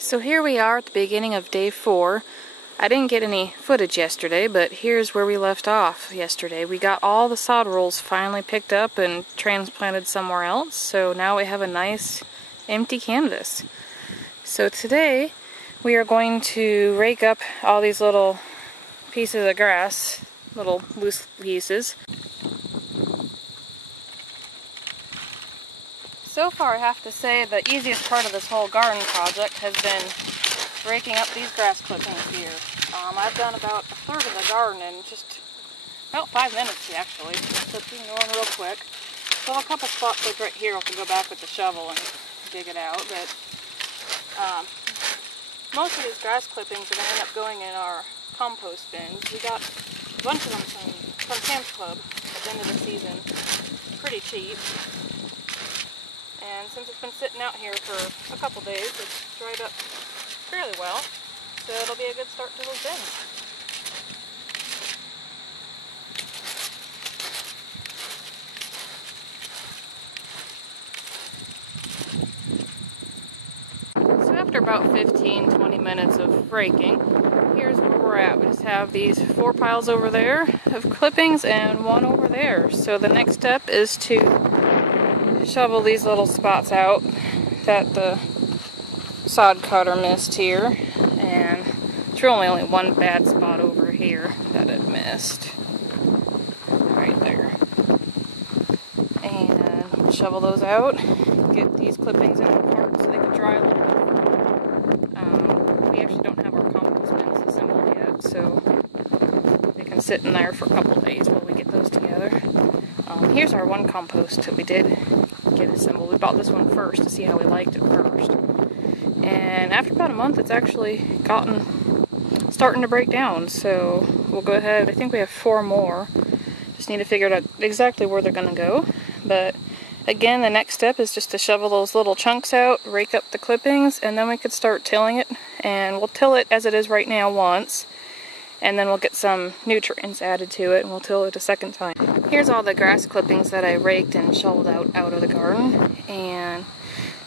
So here we are at the beginning of day 4. I didn't get any footage yesterday, but here's where we left off yesterday. We got all the sod rolls finally picked up and transplanted somewhere else, so now we have a nice empty canvas. So today we are going to rake up all these little pieces of grass, little loose pieces. So far I have to say the easiest part of this whole garden project has been raking up these grass clippings here. I've done about a third of the garden in just about 5 minutes actually, so it's been going real quick. So a couple spots like right here I'll have to go back with the shovel and dig it out, but most of these grass clippings are going to end up going in our compost bins. We got a bunch of them from Sam's Club at the end of the season, pretty cheap. And since it's been sitting out here for a couple days, it's dried up fairly well, so it'll be a good start to those bins. So after about 15-20 minutes of raking, here's where we're at. We just have these 4 piles over there of clippings and 1 over there. So the next step is to shovel these little spots out that the sod cutter missed here, and it's really only one bad spot over here that it missed right there. And shovel those out, get these clippings in the cart so they can dry a little bit. We actually don't have our compost bins assembled yet, so they can sit in there for a couple days while we get those together. Here's our one compost that we did get assembled. We bought this one first to see how we liked it first. And after about a month, it's actually starting to break down. So we'll go ahead. I think we have 4 more. Just need to figure out exactly where they're going to go. But again, the next step is just to shovel those little chunks out, rake up the clippings, and then we could start tilling it. And we'll till it as it is right now once. And then we'll get some nutrients added to it, and we'll till it a second time. Here's all the grass clippings that I raked and shoveled out of the garden. And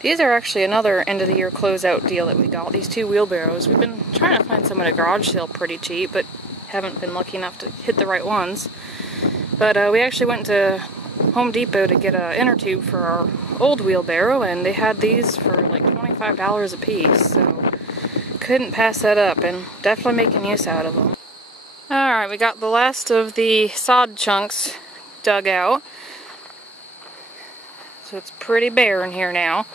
these are actually another end of the year closeout deal that we got. These 2 wheelbarrows. We've been trying to find some at a garage sale pretty cheap, but haven't been lucky enough to hit the right ones. But we actually went to Home Depot to get an inner tube for our old wheelbarrow, and they had these for like $25 a piece. So couldn't pass that up, and definitely making use out of them. Alright, we got the last of the sod chunks dug out. So it's pretty bare in here now.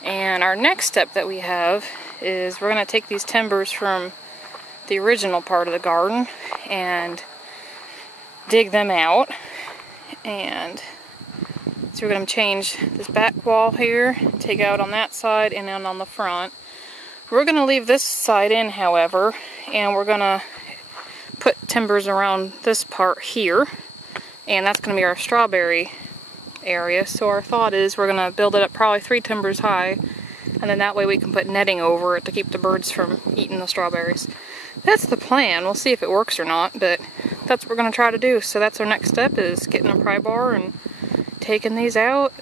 And our next step that we have is we're going to take these timbers from the original part of the garden and dig them out. And so we're going to change this back wall here, take out on that side and then on the front. We're going to leave this side in, however, and we're going to put timbers around this part here, and that's going to be our strawberry area. So our thought is we're going to build it up probably 3 timbers high, and then that way we can put netting over it to keep the birds from eating the strawberries. That's the plan. We'll see if it works or not, but that's what we're going to try to do. So that's our next step, is getting a pry bar and taking these out.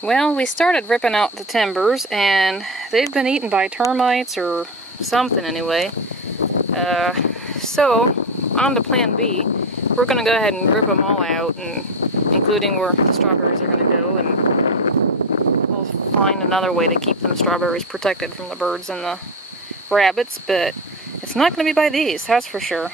Well, we started ripping out the timbers, and they've been eaten by termites or something anyway. So, on to plan B. We're going to go ahead and rip them all out, and including where the strawberries are going to go, and we'll find another way to keep them strawberries protected from the birds and the rabbits, but it's not going to be by these, that's for sure.